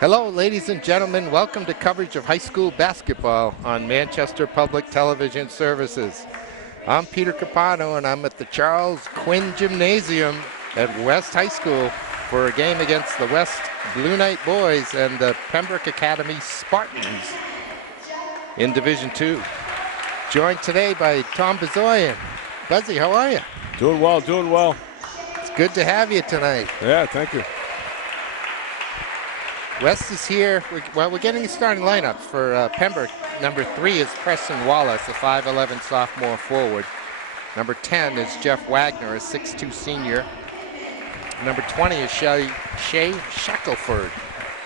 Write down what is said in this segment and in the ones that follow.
Hello, ladies and gentlemen. Welcome to coverage of high school basketball on Manchester Public Television Services. I'm Peter Capano, and I'm at the Charles Quinn Gymnasium at West High School for a game against the West Blue Knight Boys and the Pembroke Academy Spartans in Division II. Joined today by Tom Bezoyan. Buzzy, how are you? Doing well, doing well. It's good to have you tonight. Yeah, thank you. West is here. We're getting a starting lineup for Pembroke. Number 3 is Preston Wallace, a 5'11 sophomore forward. Number 10 is Jeff Wagner, a 6'2 senior. Number 20 is Shay Shackford,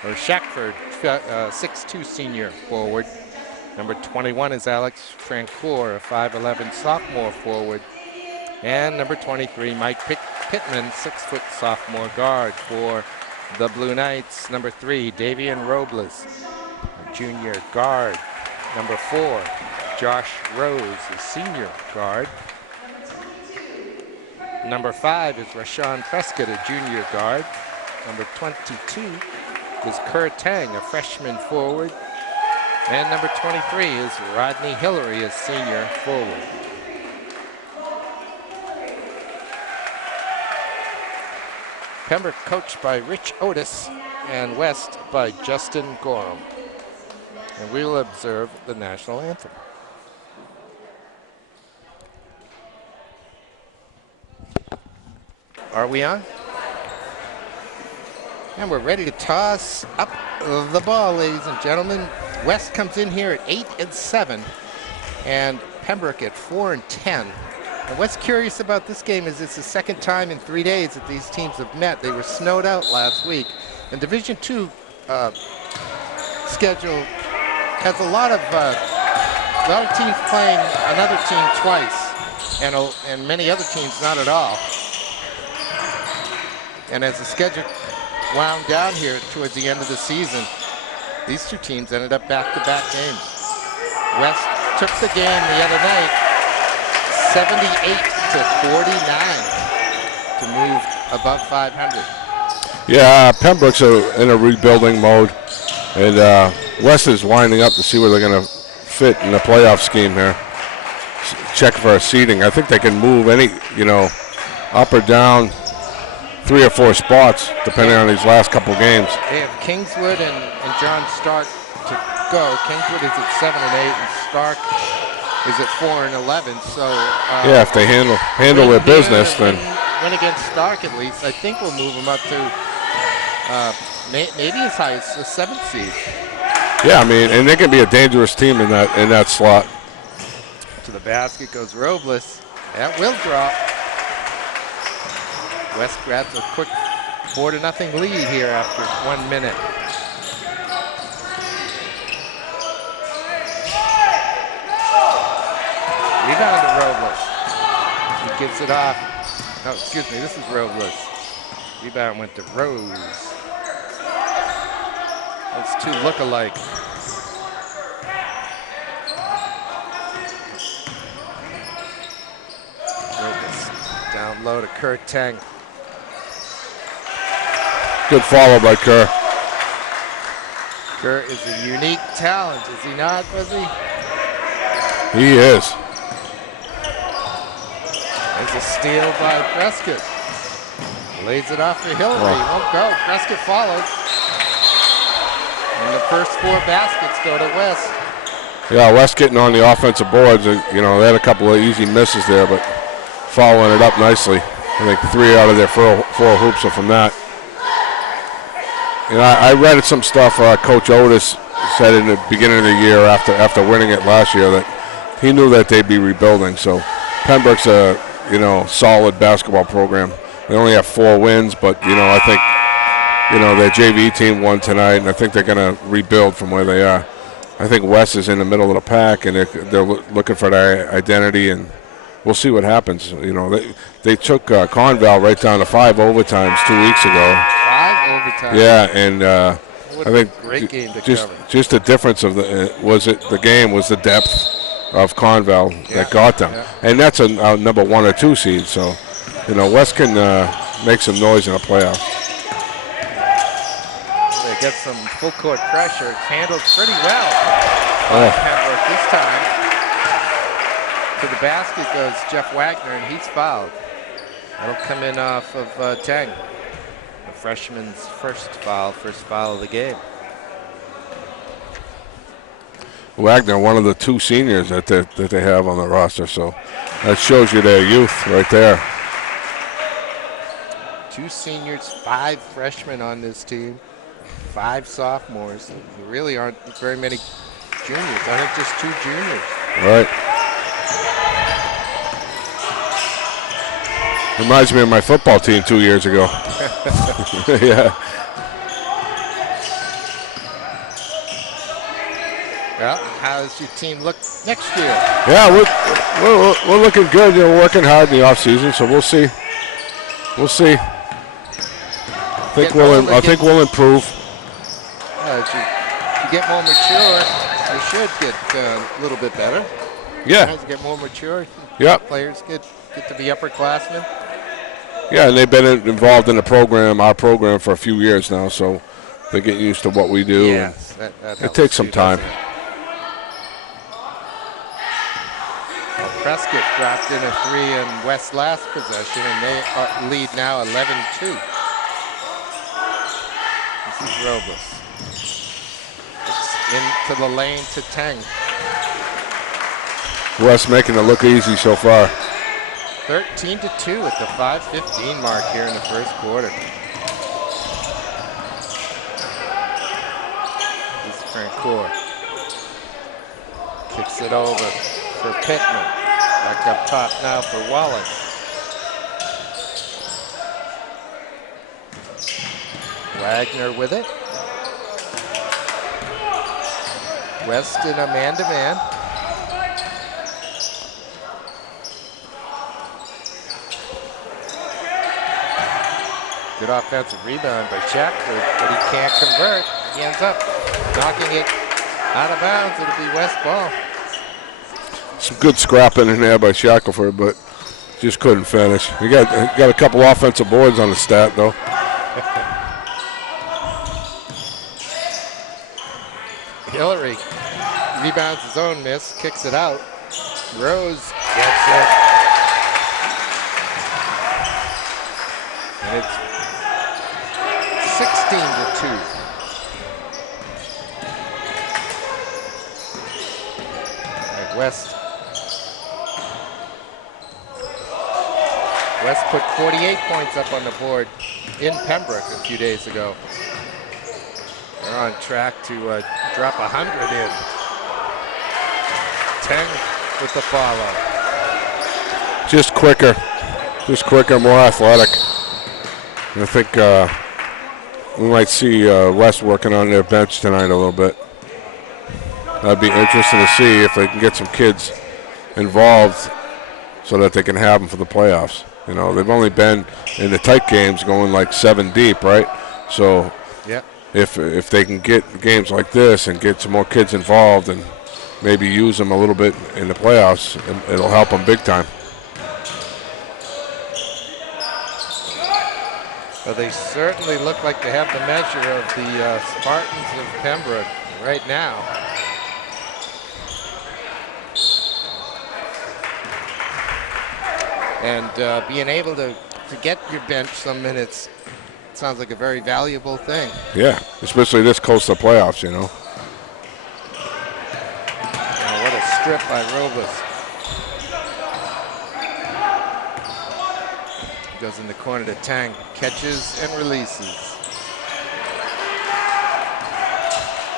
6'2 senior forward. Number 21 is Alex Francoeur, a 5'11 sophomore forward. And number 23, Mike Pittman, 6' sophomore guard for the Blue Knights. Number 3, Davian Robles, a junior guard. Number 4, Josh Rose, a senior guard. Number 5 is Rashawn Prescott, a junior guard. Number 22 is Kerr Tang, a freshman forward. And number 23 is Rodney Hillary, a senior forward. Pembroke coached by Rich Otis and West by Justin Gorham. And we will observe the national anthem. Are we on? And we're ready to toss up the ball, ladies and gentlemen. West comes in here at 8-7, and Pembroke at 4-10. And what's curious about this game is it's the second time in 3 days that these teams have met. They were snowed out last week. And Division II schedule has a lot of teams playing another team twice, and many other teams not at all. And as the schedule wound down here towards the end of the season, these two teams ended up back-to-back games. West took the game the other night, 78-49, to move above 500. Yeah, Pembroke's in a rebuilding mode, and West is winding up to see where they're going to fit in the playoff scheme here. Check for a seeding. I think they can move any, up or down 3 or 4 spots, depending on these last couple games. They have Kingswood and John Stark to go. Kingswood is at 7-8, and Stark is at 4-11. So yeah, if they handle their business, then win against Stark at least. I think we'll move them up to maybe as high as the 7th seed. Yeah, I mean, and they can be a dangerous team in that slot. To the basket goes Robles. That will drop. West grabs a quick 4-0 lead here after 1 minute. Rebound to Robles. He gives it off. No, excuse me, this is Robles. Rebound went to Rose. Those two look alike. Robles down low to Kerr Tang. Good follow by Kerr. Kerr is a unique talent, is he not, Buzzy? He is. There's a steal by Prescott. Lays it off for Hillary. Won't go. Prescott follows. And the first 4 baskets go to West. Yeah, West getting on the offensive boards. They had a couple of easy misses there, but following it up nicely. I think 3 out of their 4 hoops are from that. I read some stuff Coach Otis said in the beginning of the year after winning it last year that he knew that they'd be rebuilding. So Pembroke's a solid basketball program. They only have 4 wins, but I think their JV team won tonight, and I think they're going to rebuild from where they are. I think West is in the middle of the pack, and they're looking for their identity, and we'll see what happens. They took Conval right down to 5 overtimes 2 weeks ago. 5 overtimes. Yeah, and I think great game to cover. Just the difference of the game was the depth of Conval that got them, and that's a number 1 or 2 seed. So, West can make some noise in the playoffs. They get some full court pressure. It's handled pretty well by Pembroke this time. To the basket goes Jeff Wagner, and he's fouled. That'll come in off of Tang. The freshman's first foul of the game. Wagner, one of the 2 seniors that they have on the roster, so that shows you their youth right there. 2 seniors, 5 freshmen on this team, 5 sophomores. There really aren't very many juniors. I think just 2 juniors. Right. Reminds me of my football team 2 years ago. Yeah. Well, how does your team look next year? Yeah, we're looking good. We're working hard in the off season, so we'll see. We'll see. I think we'll improve. As you get more mature, you should get a little bit better. Yeah. As you get more mature, players get to be upperclassmen. Yeah, and they've been involved in our program for a few years now, so they're getting used to what we do. Yes, that it takes some time. Prescott dropped in a 3 in West's last possession, and they lead now 11-2. This is Robles. It's into the lane to Tang. West making it look easy so far. 13-2 at the 5:15 mark here in the first quarter. This is Francoeur. Kicks it over for Pittman. Back up top now for Wallace. Wagner with it. West in a man-to-man. Good offensive rebound by Shackford, but he can't convert. He ends up knocking it out of bounds. It'll be West ball. Some good scrapping in there by Shackelford, but just couldn't finish. He got a couple offensive boards on the stat, though. Hillary rebounds his own miss, kicks it out. Rose gets it. And it's 16-2. West put 48 points up on the board in Pembroke a few days ago. They're on track to drop 100 in. 10 with the follow. Just quicker, more athletic. I think we might see West working on their bench tonight a little bit. That'd be interesting to see if they can get some kids involved so that they can have them for the playoffs. You know, they've only been in the tight games going like 7 deep, right? So if they can get games like this and get some more kids involved and maybe use them a little bit in the playoffs, it'll help them big time. Well, they certainly look like they have the measure of the Spartans of Pembroke right now. And being able to get your bench some minutes sounds like a very valuable thing. Yeah, especially this close to playoffs, you know. Oh, what a strip by Robles. Goes in the corner to Tang, catches and releases.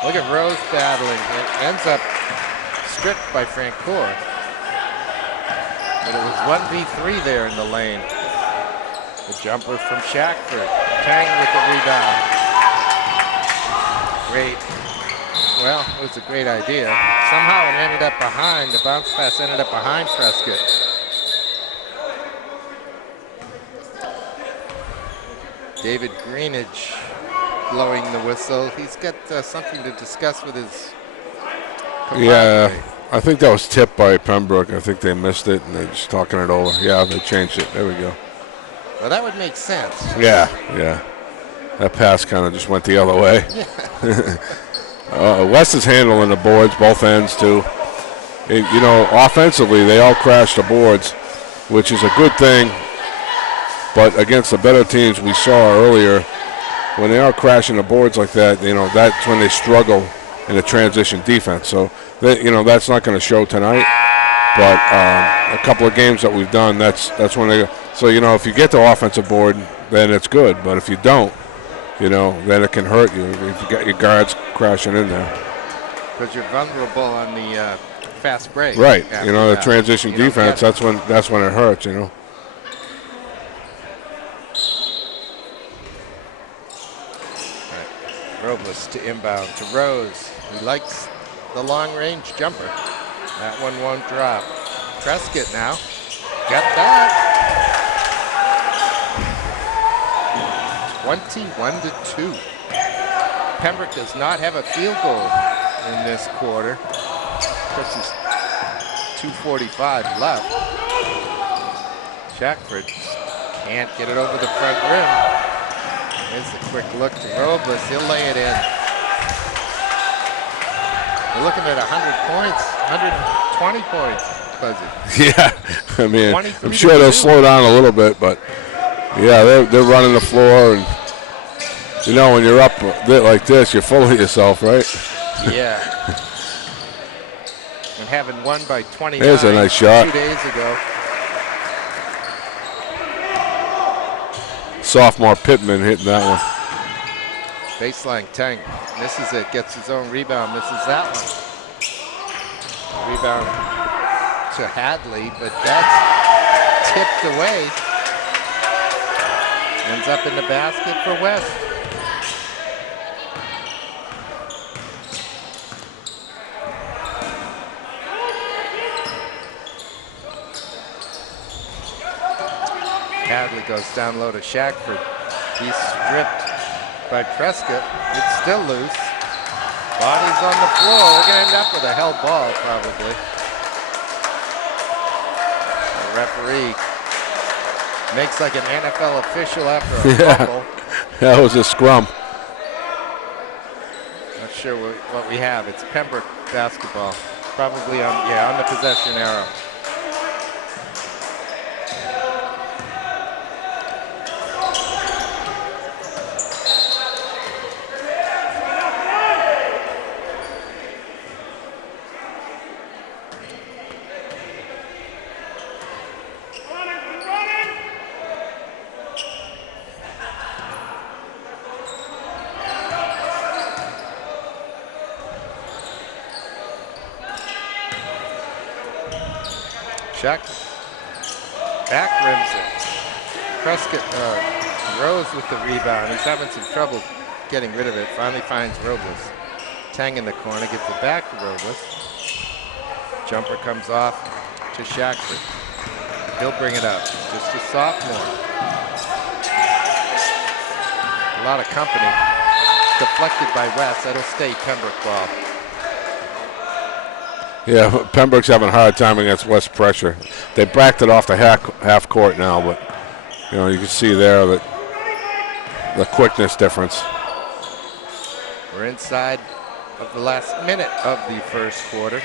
Look at Rose battling. It ends up stripped by Francoeur. But it was 1v3 there in the lane. The jumper from Shackford. Tang with the rebound. Great. Well, it was a great idea. Somehow it ended up behind. The bounce pass ended up behind Prescott. David Greenidge blowing the whistle. He's got something to discuss with his compadre. Yeah, I think that was tipped by Pembroke. I think they missed it and they're just talking it over. Yeah, they changed it. There we go. Well, that would make sense. Yeah. That pass kind of just went the other way. West is handling the boards, both ends, too. And, you know, offensively, they all crashed the boards, which is a good thing. But against the better teams we saw earlier, when they are crashing the boards like that, you know, that's when they struggle in the transition defense. So, you know, that's not going to show tonight. But a couple of games that we've done, that's when they. So, you know, if you get the offensive board, then it's good. But if you don't, you know, then it can hurt you if you got your guards crashing in there. Because you're vulnerable on the fast break. Right. You know, the transition defense, that's when it hurts, you know. Robles to inbound to Rose. He likes the long-range jumper. That one won't drop. Prescott now. Got that. 21-2. Pembroke does not have a field goal in this quarter. Of course, there's 2:45 left. Shackford can't get it over the front rim. Here's a quick look to Robles. He'll lay it in. We're looking at 100 points, 120 points, Fuzzy. Yeah, I mean, I'm sure they'll slow down a little bit, but yeah, they're running the floor, and you know, when you're up like this, you're full of yourself, right? Yeah. And having won by 29 There's a nice shot 2 days ago. Sophomore Pittman hitting that one. Baseline Tang misses it, gets his own rebound, misses that one. Rebound to Hadley, but that's tipped away. Ends up in the basket for West. Hadley goes down low to Shackford. He's stripped by Prescott. It's still loose. Body's on the floor. We're going to end up with a held ball, probably. The referee makes like an NFL official after a fumble. That was a scrum. Not sure what we have. It's Pembroke basketball. Probably on the possession arrow. Shack back rims it. Prescott, Rose with the rebound. He's having some trouble getting rid of it. Finally finds Robles. Tang in the corner, gets it back to Robles. Jumper comes off to Shackford. He'll bring it up. Just a sophomore. A lot of company. Deflected by West. That'll stay Pembroke ball. Yeah, Pembroke's having a hard time against West pressure. They backed it off the half court now, but you know, you can see there that the quickness difference. We're inside of the last minute of the first quarter.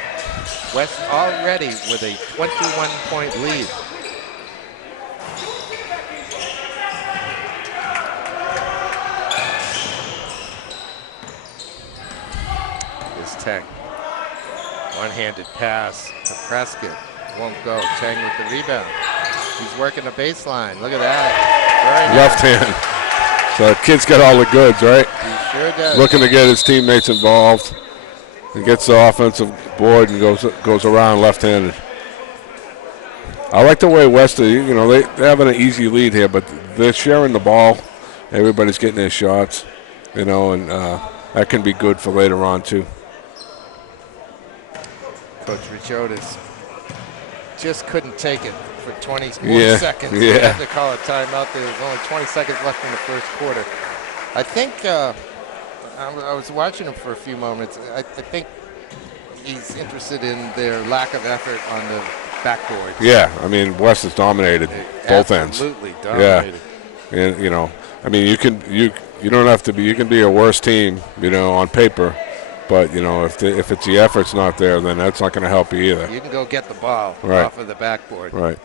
West already with a 21-point lead. Here's Tang. One-handed pass to Prescott. Won't go. Tang with the rebound. He's working the baseline. Look at that. Left hand. So the kid's got all the goods, right? He sure does. Looking to get his teammates involved. He gets the offensive board and goes around left-handed. I like the way West, you know, they're having an easy lead here, but they're sharing the ball. Everybody's getting their shots, you know, and that can be good for later on, too. Coach Richotis just couldn't take it for 21 seconds. Yeah. They had to call a timeout. There was only 20 seconds left in the first quarter. I think I was watching him for a few moments. I think he's interested in their lack of effort on the backboard. Yeah, I mean, West has dominated both ends. Absolutely dominated. Yeah, and you know, I mean, you don't have to be. You can be a worse team, on paper, but if it's the effort's not there, then that's not going to help you either. You can go get the ball off of the backboard. Right.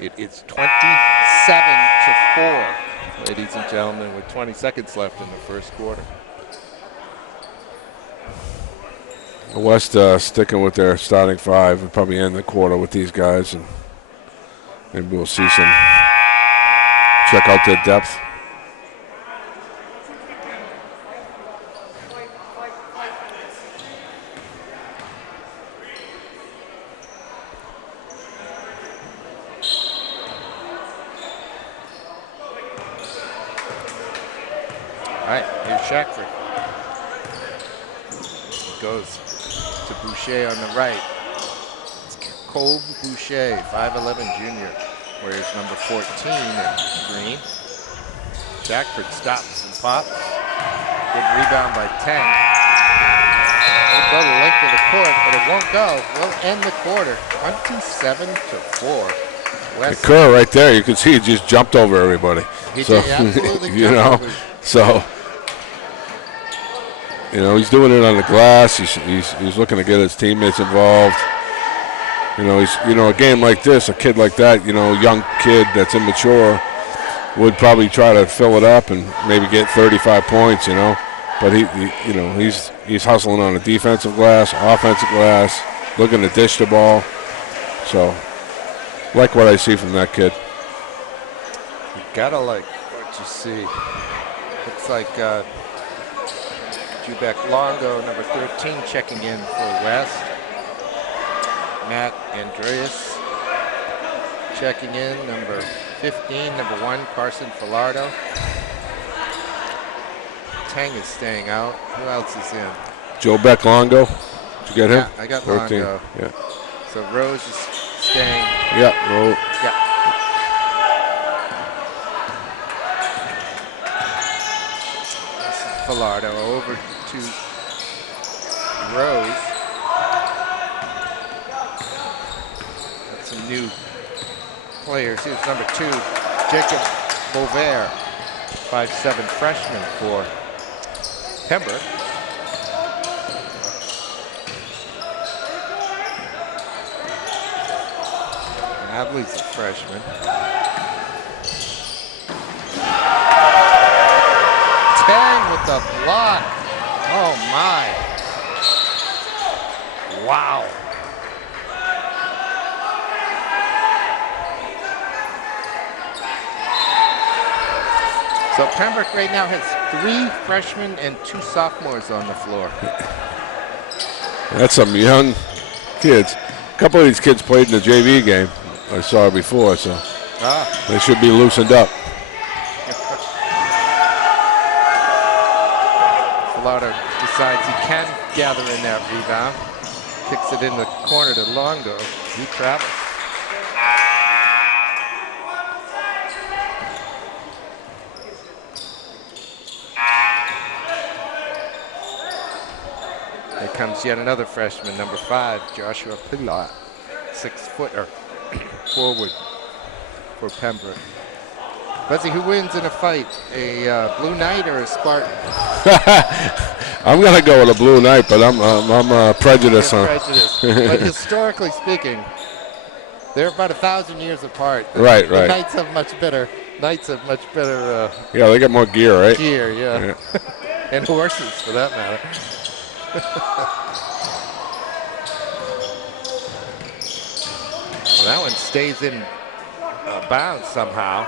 It is 27-4, ladies and gentlemen, with 20 seconds left in the first quarter. West sticking with their starting five. We'll probably end the quarter with these guys, and maybe we'll see some. Check out their depth. All right, here's Shackford. Goes to Boucher on the right. It's Cole Boucher, 5'11" junior, wears number 14 in green. Shackford stops and pops. Good rebound by 10. It'll go the length of the court, but it won't go. We'll end the quarter 27-4. West. Kerr right there, you can see he just jumped over everybody. He did absolutely jump over. So. He's doing it on the glass. He's looking to get his teammates involved. A game like this, a kid like that, young kid that's immature, would probably try to fill it up and maybe get 35 points, But he's hustling on the defensive glass, offensive glass, looking to dish the ball. So, like what I see from that kid. You gotta like what you see. Looks like. Quebec Longo, number 13, checking in for West. Matt Andreas checking in, number 15, number 1, Carson Filardo. Tang is staying out. Who else is in? Joe Beck Longo. Did you get him? Yeah, I got 13. Longo. Yeah. So Rose is staying. Yeah, Rose. Yeah. Filardo over to Rose. Got some new players. Here's number 2, Jacob Beauvert, 5'7" freshman for Pembroke. Adley's a freshman. With the block. Oh my. Wow. So Pembroke right now has 3 freshmen and 2 sophomores on the floor. That's some young kids. A couple of these kids played in the JV game I saw before, so they should be loosened up. Filardo decides he can gather in that rebound. Kicks it in the corner to Longo. He travels. Here comes yet another freshman, number 5, Joshua Pilat, 6-footer forward for Pembroke. Buzzy, who wins in a fight, a Blue Knight or a Spartan? I'm going to go with a Blue Knight, but I'm prejudiced. But historically speaking, they're about 1,000 years apart. Right. Knights have much better. Yeah, they get more gear, right? Gear, yeah. And horses, for that matter. Well, that one stays in bounds somehow.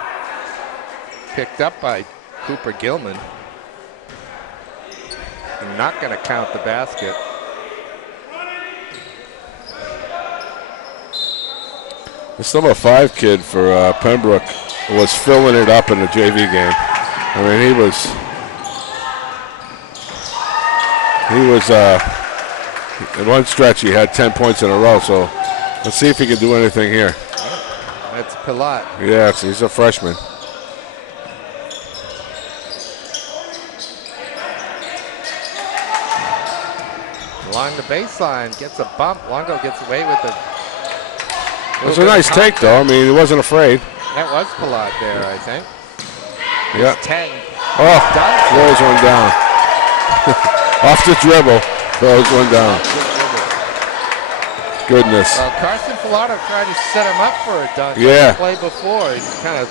Picked up by Cooper Gilman. I'm not going to count the basket. This number 5 kid for Pembroke was filling it up in the JV game. I mean, he was in one stretch he had 10 points in a row. So let's see if he can do anything here. That's Pilat. Yeah, he's a freshman. Along the baseline, gets a bump. Longo gets away with it. It was a nice take, though. I mean, he wasn't afraid. That was Pilat there, I think. Yeah. 10. Oh, throws one down. Off the dribble, throws one down. Goodness. Well, Carson Pilato tried to set him up for a dunk on Yeah. the play before. He kind of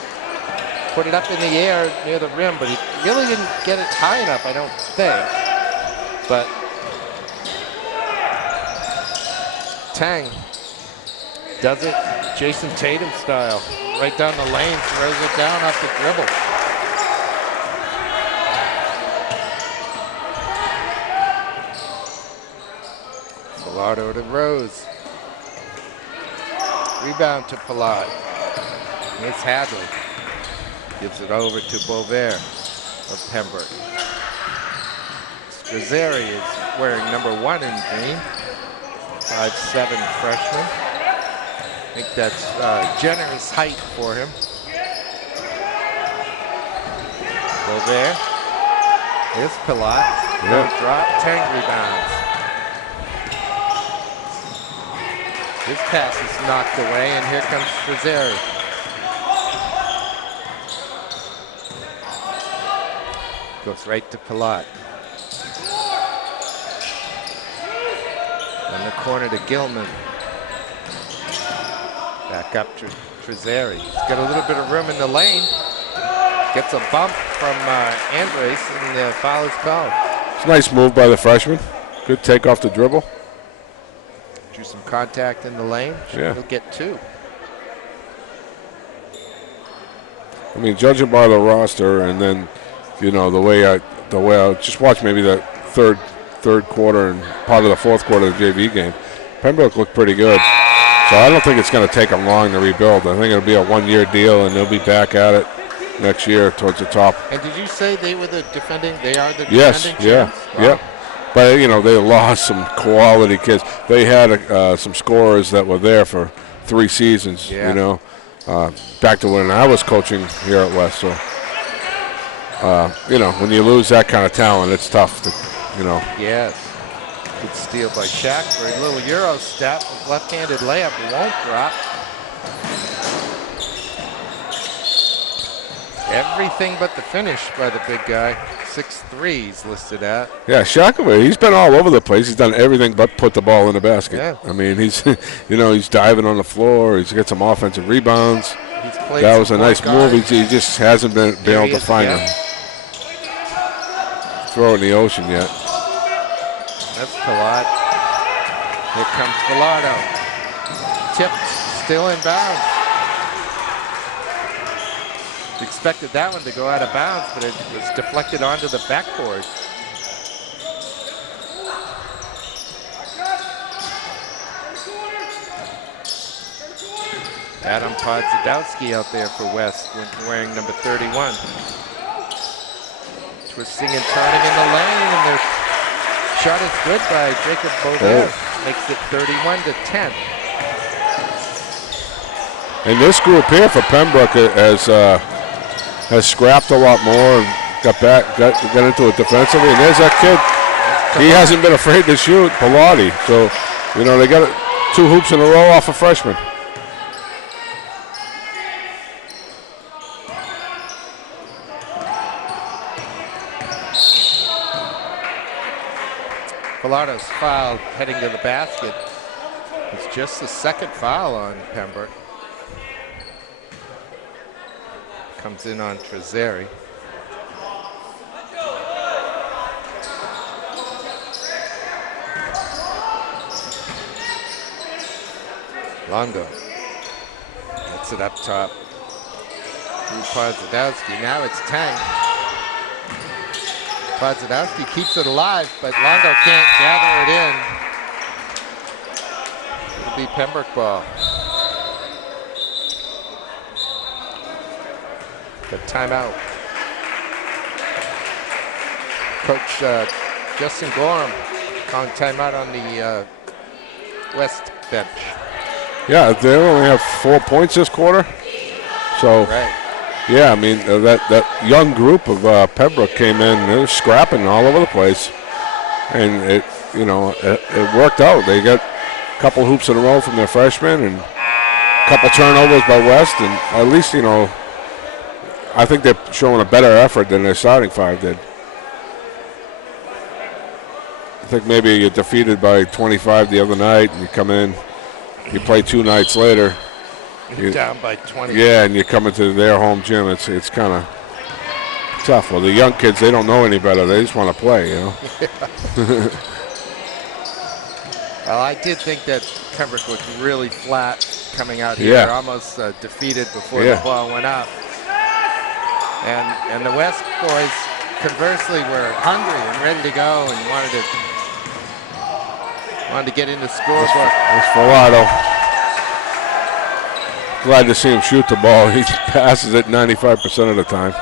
put it up in the air near the rim, but he really didn't get it high enough, I don't think. But Tang does it Jason Tatum style. Right down the lane, throws it down off the dribble. Pilato to Rose. Rebound to Pilat. Here's Hadley. Gives it over to Bovair of Pembroke. Strazzeri is wearing number 1 in green. 5'7" freshman. I think that's generous height for him. Bovair. Here's Pilat. No drop. Tang rebounds. His pass is knocked away, and here comes Strazzeri. Goes right to Pilat. On the corner to Gilman. Back up to Strazzeri. He's got a little bit of room in the lane. Gets a bump from Andres, and the foul is called. It's a nice move by the freshman. Good take off the dribble. Drew some contact in the lane. Yeah. He'll get 2. I mean, judging by the roster, and then, you know, the way I just watched maybe the third quarter and part of the fourth quarter of the JV game. Pembroke looked pretty good, so I don't think it's going to take them long to rebuild. I think it'll be a 1-year deal, and they'll be back at it next year towards the top. And did you say they were the defending? They are the yes, defending yeah, champs? Wow. Yeah. But you know, they lost some quality kids. They had some scorers that were there for 3 seasons. Yeah. You know, back to when I was coaching here at West. So, you know, when you lose that kind of talent, it's tough to, you know. Yes. Good steal by Shaq for a little Euro step. Left-handed layup won't drop. Everything but the finish by the big guy. 6'3" he's listed at. Yeah, Shakoway, he's been all over the place. He's done everything but put the ball in the basket. Yeah. I mean, he's, you know, he's diving on the floor. He's got some offensive rebounds. He's played That was a nice guard. move. He just hasn't been able to find him. Throw in the ocean yet. That's Pilat. Here comes Pilato. Tipped, still in bounds. Expected that one to go out of bounds, but it was deflected onto the backboard. Adam Podzadowski out there for West, wearing number 31. Twisting and turning in the lane, and the shot is good by Jacob Bovair. Makes it 31-10. And this group here for Pembroke has scrapped a lot more and got into it defensively. And there's that kid. He hasn't been afraid to shoot, Pilati. So, you know, they got 2 hoops in a row off a freshman. Pilato's foul heading to the basket. It's just the 2nd foul on Pembroke. Comes in on Strazzeri. Longo gets it up top. Through Podzadowski. Now it's Tang. Podzadowski keeps it alive, but Longo can't gather it in. It'll be Pembroke ball. The timeout. Coach Justin Gorham calling timeout on the West bench. Yeah, they only have 4 points this quarter. So, right. Yeah, I mean, that young group of Pembroke came in, they were scrapping all over the place. And it worked out. They got a couple hoops in a row from their freshmen and a couple turnovers by West. And at least, you know, I think they're showing a better effort than their starting five did. I think maybe you're defeated by 25 the other night, and you come in, you play 2 nights later. You're down by 20. Yeah, and you come into their home gym. It's kind of tough. Well, the young kids, they don't know any better. They just want to play, you know. Yeah. Well, I did think that Pembroke was really flat coming out here, almost defeaed before the ball went up. And the West boys, conversely, were hungry and ready to go and wanted to get in the scorebook. That's Filardo. Glad to see him shoot the ball. He passes it 95% of the time.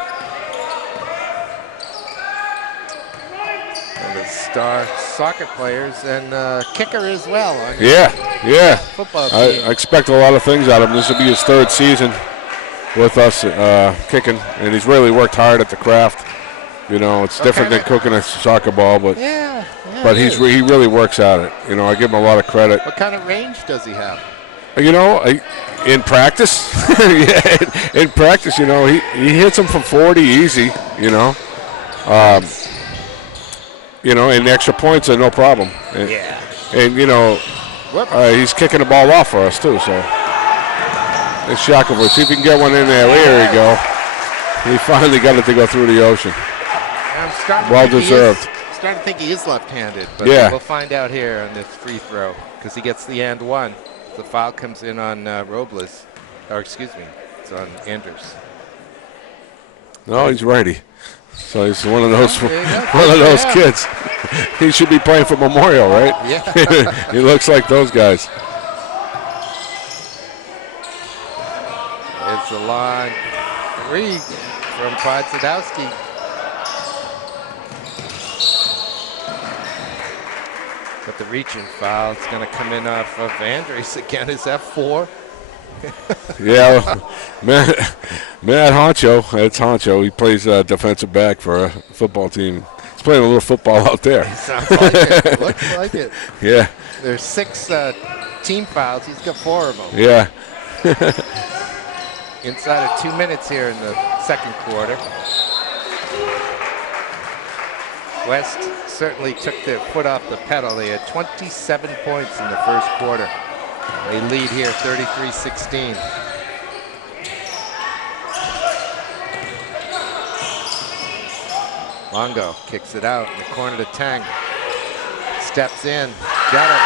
And the star soccer players and kicker as well. Football team. I expect a lot of things out of him. This will be his 3rd season with us kicking, and he's really worked hard at the craft. You know, it's different than cooking a soccer ball, but he really works at it. You know, I give him a lot of credit. What kind of range does he have? You know, in practice, in practice, you know, he hits them from 40 easy. You know, and extra points are no problem. And you know, he's kicking the ball off for us too. So it's Shakovic. See if he can get one in there. There we go. He finally got it to go through the ocean. Well deserved. I'm starting to think he is left-handed, but we'll find out here on this free throw because he gets the and one. The foul comes in on Robles, or excuse me, it's on Andrews. No, he's righty. So he's one of those kids. He should be playing for Memorial, right? Yeah. He looks like those guys. It's a long 3 from Podzadowski. But the reaching foul, it's going to come in off of Andres again. Is that 4? Matt Honcho, it's Honcho. He plays defensive back for a football team. He's playing a little football out there. Sounds like it. Looks like it. Yeah. There's 6 team fouls. He's got 4 of them. Yeah. Inside of 2 minutes here in the 2nd quarter. West certainly took their foot off the pedal. They had 27 points in the 1st quarter. They lead here 33-16. Longo kicks it out in the corner to Tang. Steps in, got it.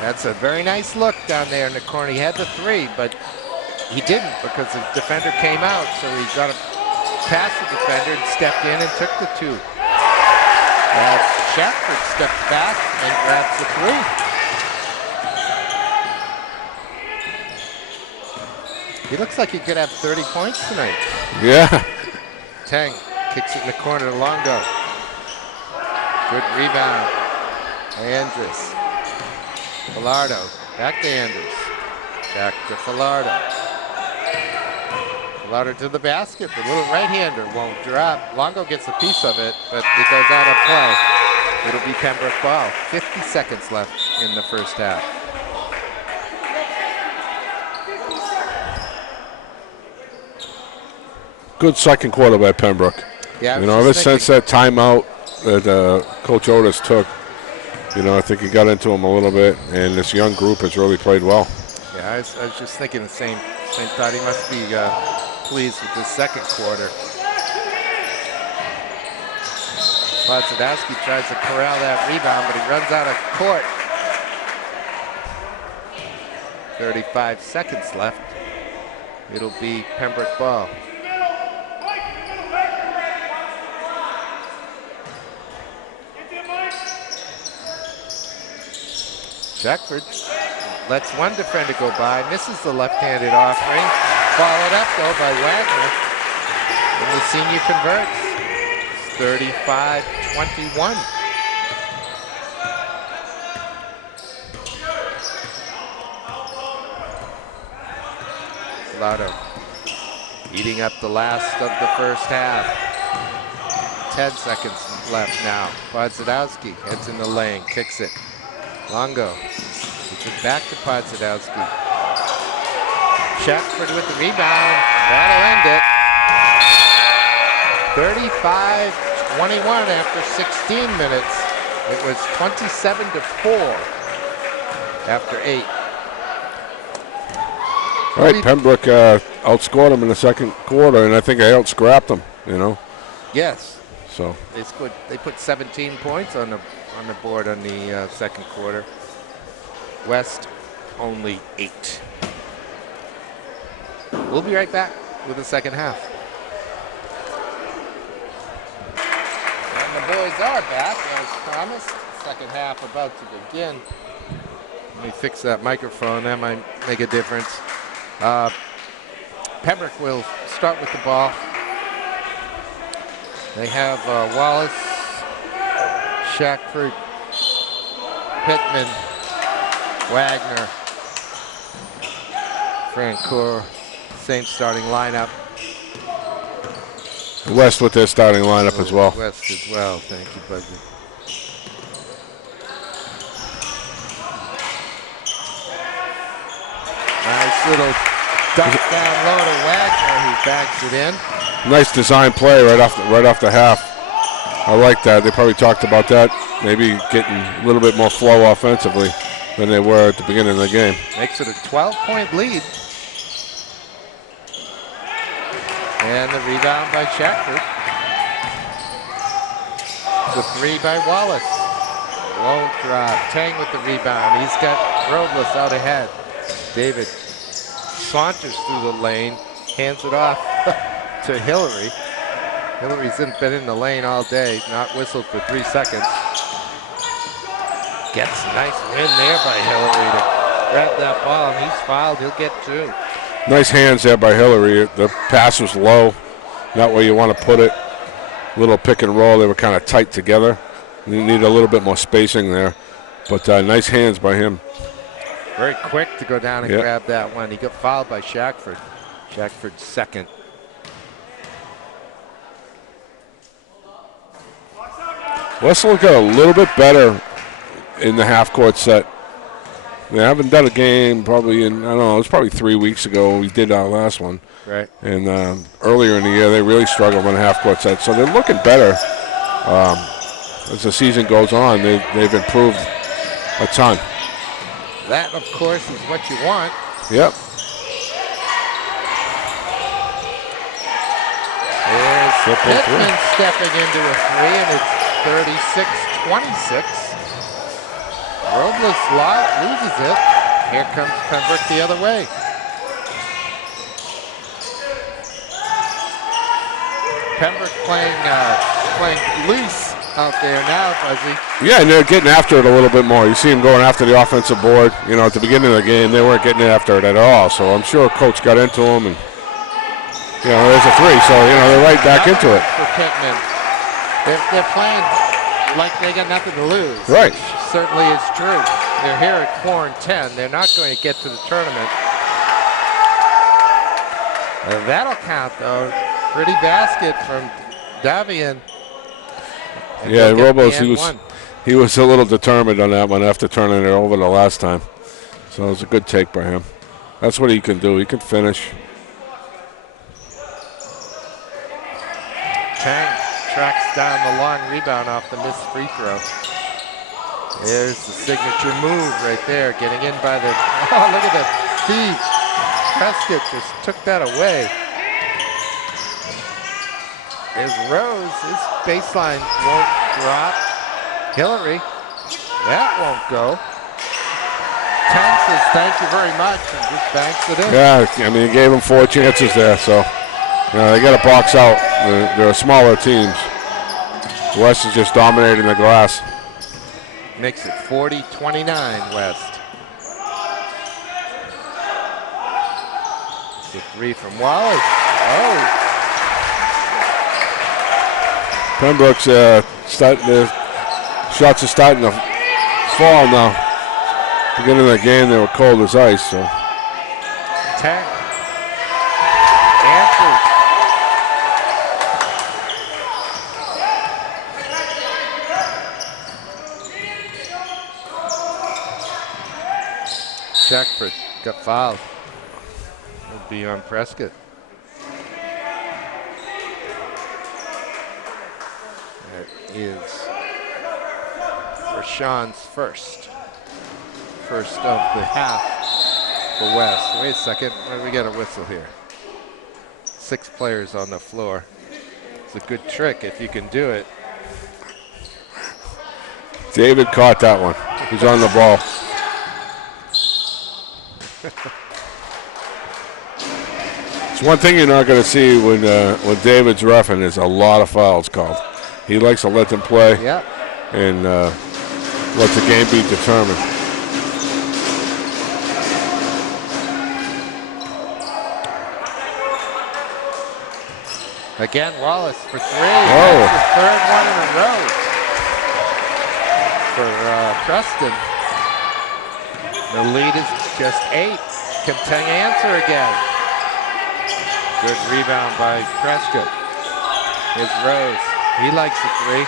That's a very nice look down there in the corner. He had the 3, but he didn't because the defender came out, so he got a pass the defender and stepped in and took the 2. Shackford steps back and grabs the 3. He looks like he could have 30 points tonight. Yeah. Tang kicks it in the corner to Longo. Good rebound. Andrus. Filardo. Back to Andrus. Back to Filardo. Filardo to the basket. The little right-hander won't drop. Longo gets a piece of it, but it goes out of play. It'll be Pembroke ball. 50 seconds left in the 1st half. Good 2nd quarter by Pembroke. Yeah, you know, ever since that timeout that Coach Otis took, you know, I think he got into him a little bit, and this young group has really played well. Yeah, I was just thinking the same thought. He must be pleased with this 2nd quarter. Podzadowski tries to corral that rebound, but he runs out of court. 35 seconds left. It'll be Pembroke ball. Shackford lets one defender go by, misses the left-handed offering, followed up though by Wagner, and the senior converts. 35-21. Filardo eating up the last of the 1st half. 10 seconds left now. Podzadowski heads in the lane, kicks it. Longo gets it back to Podzadowski. Shackford with the rebound. That'll end it. 35-21 after 16 minutes. It was 27-4 after 8. All right, Pembroke outscored them in the second quarter, and I think I outscrapped them, you know. Yes. So They put 17 points on the board on the second quarter. West only 8. We'll be right back with the second half. And the boys are back as promised. Second half about to begin. Let me fix that microphone. That might make a difference. Pembroke will start with the ball. They have Wallace, Shackford, Pittman, Wagner, Francoeur, same starting lineup. West with their starting lineup as well. West as well, thank you, Buggy. Nice little dump down low to Wagner, who bags it in. Nice design play right off the half. I like that. They probably talked about that. Maybe getting a little bit more flow offensively than they were at the beginning of the game. Makes it a 12-point lead. And the rebound by Shackford. The 3 by Wallace. Won't drop. Tang with the rebound. He's got Robles out ahead. David saunters through the lane, hands it off to Hillary. Hillary's been in the lane all day, not whistled for 3 seconds. Gets a nice win there by Hillary to grab that ball, and he's fouled. He'll get 2. Nice hands there by Hillary. The pass was low, not where you want to put it. Little pick and roll. They were kind of tight together. You need a little bit more spacing there, but nice hands by him. Very quick to go down and grab that one. He got fouled by Shackford. Shackford's second. West look a little bit better in the half-court set. They haven't done a game probably in, I don't know, it was probably 3 weeks ago. We did our last one. Right. And earlier in the year, they really struggled in the half-court set. So they're looking better as the season goes on. They've improved a ton. That, of course, is what you want. Yep. There's Pittman stepping into a 3, and it's 36-26. Robles loses it. Here comes Pembroke the other way. Pembroke playing loose out there now, Fuzzy. Yeah, and they're getting after it a little bit more. You see them going after the offensive board. You know, at the beginning of the game, they weren't getting after it at all. So I'm sure Coach got into them, and you know, there's a 3. So you know, they're right back into it. For Pittman, they're playing like they got nothing to lose. Right. Which certainly is true. They're here at 4-10. They're not going to get to the tournament. That'll count, though. Pretty basket from Davian. Yeah, Robles, he was a little determined on that one after turning it over the last time. So it was a good take by him. That's what he can do. He can finish. Chang tracks down the long rebound off the missed free throw. There's the signature move right there, getting in by the, oh, look at that. Steve Prescott just took that away. There's Rose, his baseline won't drop. Hillary, that won't go. Tank says thank you very much and just banks it in. Yeah, I mean, he gave him 4 chances there, so they got to box out. They're smaller teams. West is just dominating the glass. Makes it 40-29 West. It's a 3 from Wallace. Oh. Pembroke's starting to, shots are starting to fall now. Beginning of the game, they were cold as ice. So. Tang. Answers. Shackford got fouled. be on Prescott. That is Rashawn's first of the half for West. Wait a second, we got a whistle here. 6 players on the floor. It's a good trick if you can do it. David caught that one. He's on the ball. It's one thing you're not going to see when David's reffing is a lot of fouls called. He likes to let them play and let the game be determined. Again, Wallace for 3. That's the third one in a row for Preston. The lead is just 8. Can Tang answer again? Good rebound by Prescott. Here's Rose. He likes the 3.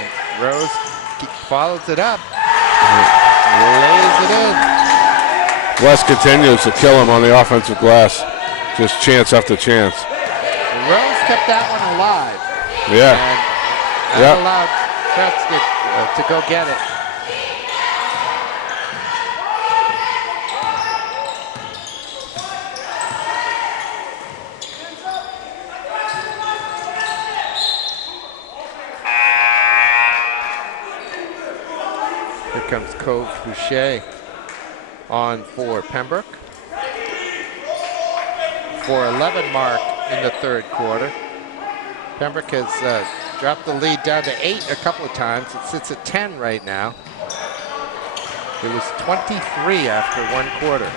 And Rose follows it up. Lays it in. West continues to kill him on the offensive glass. Just chance after chance. Rose kept that one alive. Yeah. And allowed Prescott to go get it. Here comes Coach Boucher on for Pembroke. 4:11 mark in the third quarter. Pembroke has dropped the lead down to 8 a couple of times. It sits at 10 right now. It was 23 after 1 quarter.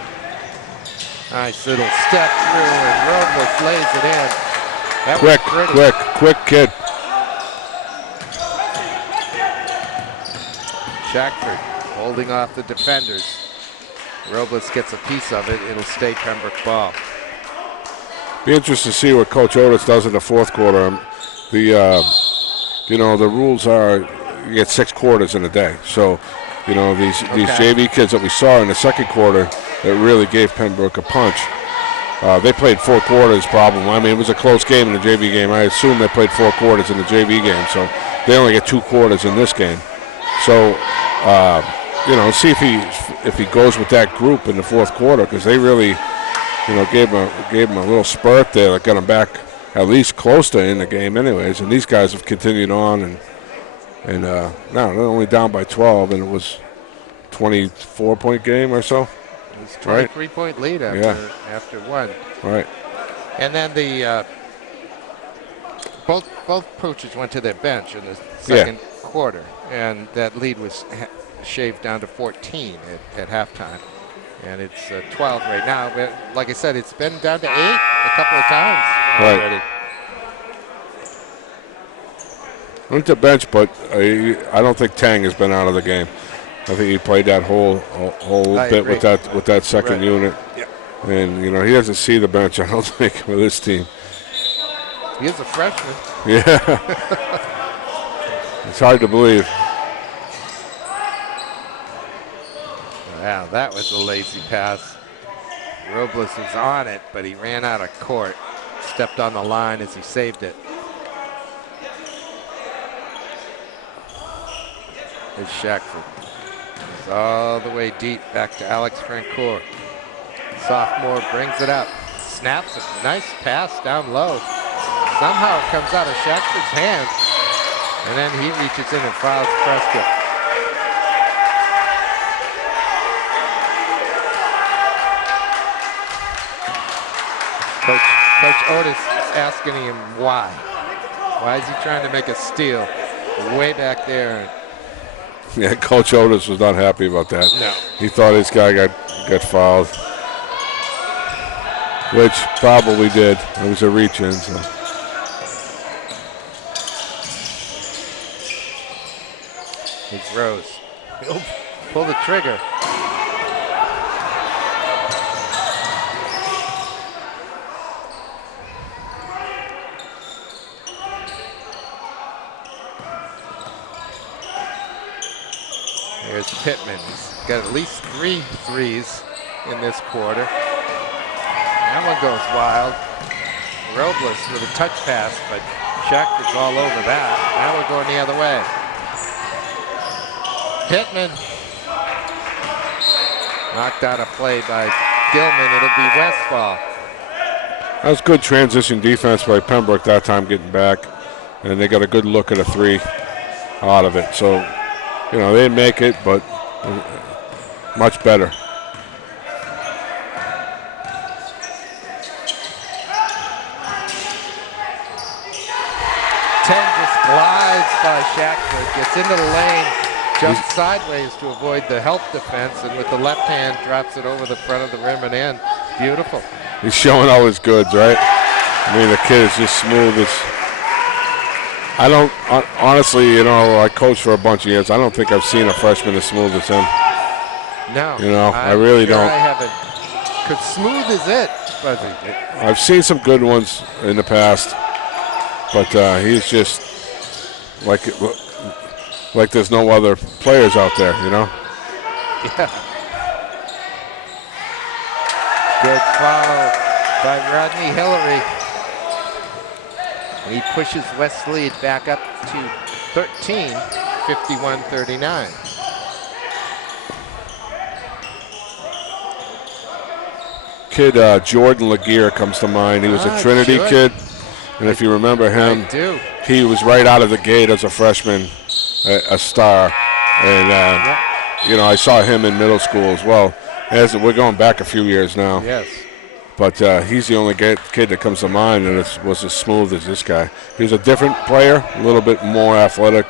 Nice little step through, and Robles lays it in. That was pretty. Quick kid. Shackford holding off the defenders. Robles gets a piece of it. It'll stay Pembroke ball. Be interested to see what Coach Otis does in the fourth quarter. The rules are you get 6 quarters in a day. So, these JV kids that we saw in the second quarter that really gave Pembroke a punch. They played 4 quarters probably. I mean, it was a close game in the JV game. I assume they played 4 quarters in the JV game. So they only get 2 quarters in this game. So, see if he goes with that group in the fourth quarter, because they really, gave him a little spurt there that got him back at least close to in the game anyways. And these guys have continued on, and now they're only down by 12, and it was 24-point game or so. It was 23-point lead after 1. Right. And then the both coaches went to their bench in the second quarter, and that lead was shaved down to 14 at halftime. And it's 12 right now. But like I said, it's been down to 8 a couple of times already. Went to bench, but I don't think Tang has been out of the game. I think he played that whole bit with that second unit. Yeah. And he doesn't see the bench, I don't think, with this team. He is a freshman. Yeah. It's hard to believe. Wow, that was a lazy pass. Robles was on it, but he ran out of court. Stepped on the line as he saved it. Here's Shackford. It's all the way deep back to Alex Francoeur. Sophomore brings it up. Snaps a nice pass down low. Somehow it comes out of Shackford's hands. And then he reaches in and fouls Prescott. Coach Otis is asking him why. Why is he trying to make a steal way back there? Yeah, Coach Otis was not happy about that. No. He thought his guy got fouled, which probably did. It was a reach-in. So. It's Rose. He'll pull the trigger. There's Pittman. He's got at least 3 threes in this quarter. That one goes wild. Robles with a touch pass, but Schachter's all over that. Now we're going the other way. Pittman. Knocked out a play by Gilman. It'll be West ball. That was good transition defense by Pembroke that time getting back. And they got a good look at a three out of it. So, they didn't make it, but much better. 10 just glides by Shackford, gets into the lane, jumps sideways to avoid the help defense, and with the left hand drops it over the front of the rim and in. Beautiful. He's showing all his goods, right? I mean, the kid is just smooth as. I don't, honestly, I coached for a bunch of years. I don't think I've seen a freshman as smooth as him. No. I really don't. I haven't. Because smooth is it, Fuzzy. I've seen some good ones in the past, but he's just like there's no other players out there, Yeah. Good follow by Rodney Hillary. He pushes Wesley back up to 13, 51-39. Kid Jordan Laguerre comes to mind. He was a Trinity kid, and if you remember him, I do. He was right out of the gate as a freshman, a star, and I saw him in middle school as well. We're going back a few years now. Yes. But he's the only kid that comes to mind, and it was as smooth as this guy. He was a different player, a little bit more athletic,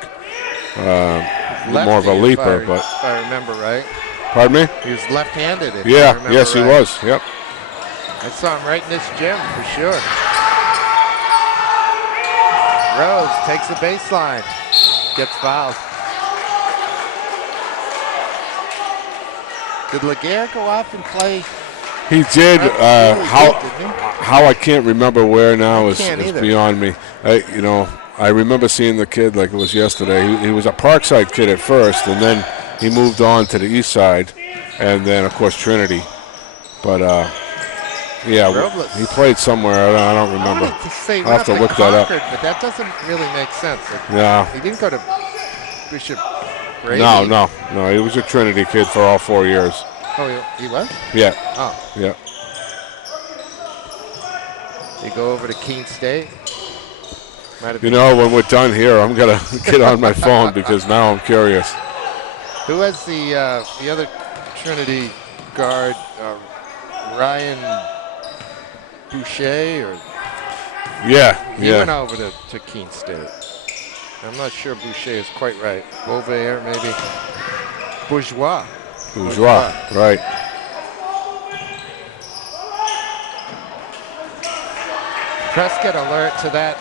more of a leaper. But if I remember right. Pardon me? He was left-handed. Yes, he was. Yep. I saw him right in this gym for sure. Rose takes the baseline, gets fouled. Did Laguerre go off and play? He did. How I can't remember where now is beyond me. I remember seeing the kid like it was yesterday. He was a Parkside kid at first, and then he moved on to the east side, and then, of course, Trinity. But, Robles. he played somewhere. I don't remember. I'll have to look that up. But that doesn't really make sense. He didn't go to Bishop Brady. No. He was a Trinity kid for all 4 years. Oh, he was? Yeah. Oh. Yeah. They go over to Keene State. When we're done here, I'm going to get on my phone because now I'm curious. Who has the other Trinity guard, Ryan Boucher? He went over to Keene State. I'm not sure Boucher is quite right. Beauvais, maybe. Bourgeois, right. Prescott alert to that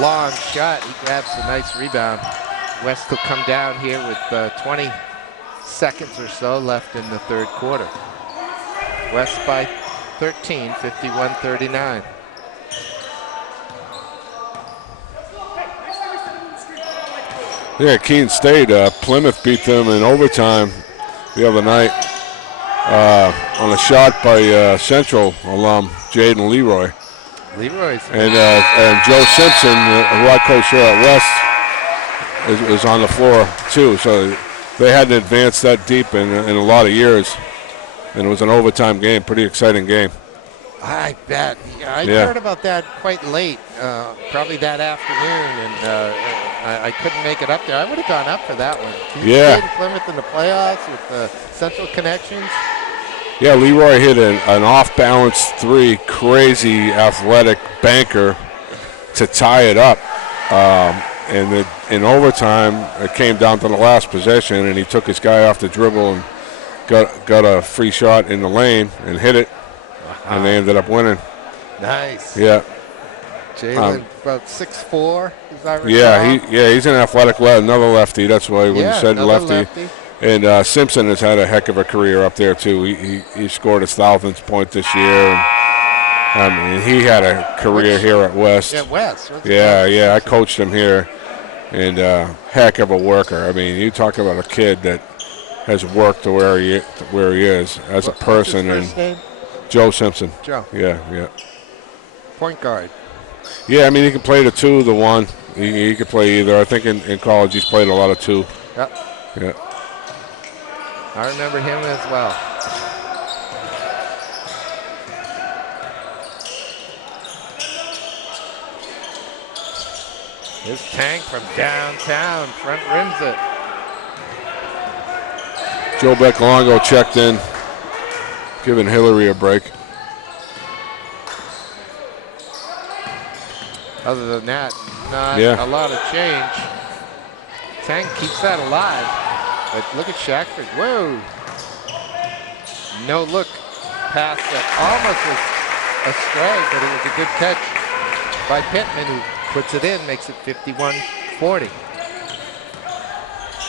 long shot. He grabs a nice rebound. West will come down here with 20 seconds or so left in the third quarter. West by 13, 51-39. Yeah, Keene State, Plymouth beat them in overtime the other night on a shot by Central alum Jaden Leroy. And Joe Simpson, who I coached here at West, is on the floor too. So they hadn't advanced that deep in a lot of years, and it was an overtime game, pretty exciting game. I bet. I heard about that quite late, probably that afternoon, and I couldn't make it up there. I would have gone up for that one. Can you see Plymouth in the playoffs with Central connections? Yeah, Leroy hit an off-balance three, crazy athletic banker to tie it up. And in overtime, it came down to the last possession, and he took his guy off the dribble and got a free shot in the lane and hit it, and they ended up winning. Nice. Yeah. Jalen, about 6'4", as I recall. Yeah, he's an athletic another lefty. That's why when you said lefty. And Simpson has had a heck of a career up there too. He scored his 1,000th point this year. And, he had a career here at West. Yeah, West. Yeah. I coached him here, and heck of a worker. I mean, you talk about a kid that has worked to where he is as a person. What's his first name? Joe Simpson. Joe. Yeah. Point guard. Yeah, I mean, he can play the 2, the 1. He could play either. I think in college he's played a lot of 2. Yep. Yeah. I remember him as well. His tank from downtown, front rims it. Joe Becalongo checked in, giving Hillary a break. Other than that, not a lot of change. Tank keeps that alive. But look at Shackford. Whoa. No look pass that almost was a stray, but it was a good catch by Pittman, who puts it in, makes it 51-40.